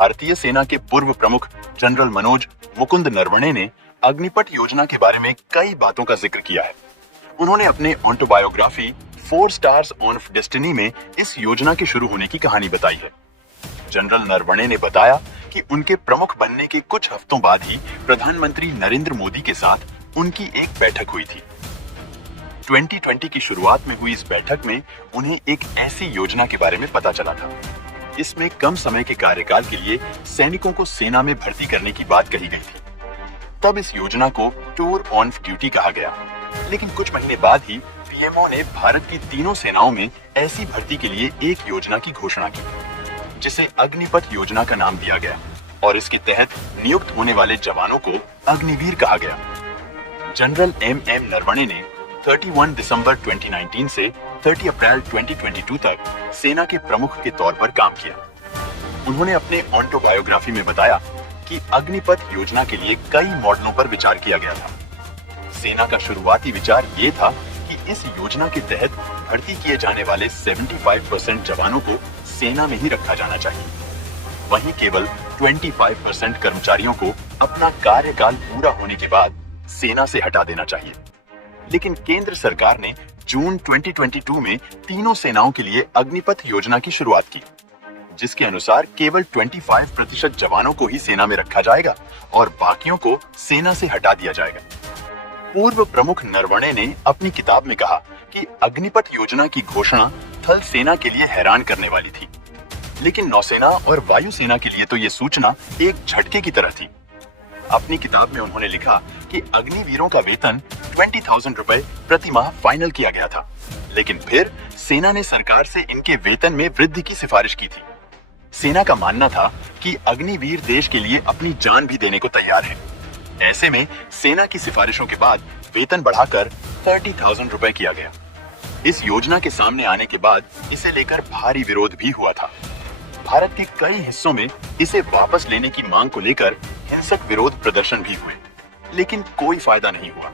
भारतीय सेना के पूर्व प्रमुख जनरल मनोज मुकुंद नरवणे ने अग्निपथ योजना के बारे में कई बातों का जिक्र किया है। उन्होंने अपने ऑटोबायोग्राफी 4 स्टार्स ऑफ डेस्टिनी में इस योजना के शुरू होने की कहानी बताई है। जनरल नरवणे ने बताया कि उनके प्रमुख बनने के कुछ हफ्तों बाद ही प्रधानमंत्री नरेंद्र मोदी के साथ उनकी एक बैठक हुई थी। 2020 की शुरुआत में हुई इस बैठक में उन्हें एक ऐसी योजना के बारे में पता चला था। इसमें कम समय के कार्यकाल के लिए सैनिकों को सेना में भर्ती करने की बात कही गई थी। तब इस योजना को टूर ऑन ड्यूटी कहा गया, लेकिन कुछ महीने बाद ही पीएमओ ने भारत की तीनों सेनाओं में ऐसी भर्ती के लिए एक योजना की घोषणा की, जिसे अग्निपथ योजना का नाम दिया गया और इसके तहत नियुक्त होने वाले जवानों को अग्निवीर कहा गया। जनरल एम नरवणे ने 31 दिसंबर 2019 से 30 अप्रैल 2022 तक सेना के प्रमुख के तौर पर काम किया। उन्होंने अपने ऑटोबायोग्राफी में बताया कि अग्निपथ योजना के लिए कई मॉडलों पर विचार किया गया था। सेना का शुरुआती विचार ये था कि इस योजना के तहत भर्ती किए जाने वाले 75% जवानों को सेना में ही रखा जाना चाहिए। वहीं केवल 25% कर्मचारियों को अपना कार्यकाल पूरा होने के बाद सेना से हटा देना चाहिए। लेकिन केंद्र सरकार ने जून 2022 में तीनों सेनाओं के लिए अग्निपथ योजना की शुरुआत की, जिसके अनुसार केवल 25% जवानों को ही सेना में रखा जाएगा और बाकियों को सेना से हटा दिया जाएगा। पूर्व प्रमुख नरवणे ने अपनी किताब में कहा कि अग्निपथ योजना की घोषणा थल सेना के लिए हैरान करने वाली थी, लेकिन नौसेना और वायुसेना के लिए तो ये सूचना एक झटके की तरह थी। अपनी किताब में उन्होंने लिखा कि अग्निवीरों का वेतन 20,000 रुपए प्रति माह फाइनल किया गया था, लेकिन फिर सेना ने सरकार से इनके वेतन में वृद्धि की सिफारिश की थी। सेना का मानना था कि अग्निवीर देश के लिए अपनी जान भी देने को तैयार है। ऐसे में सेना की सिफारिशों के बाद वेतन बढ़ाकर 30,000 रुपए किया गया। इस योजना के सामने आने के बाद इसे लेकर भारी विरोध भी हुआ था। भारत के कई हिस्सों में इसे वापस लेने की मांग को लेकर हिंसक विरोध प्रदर्शन भी हुए, लेकिन कोई फायदा नहीं हुआ।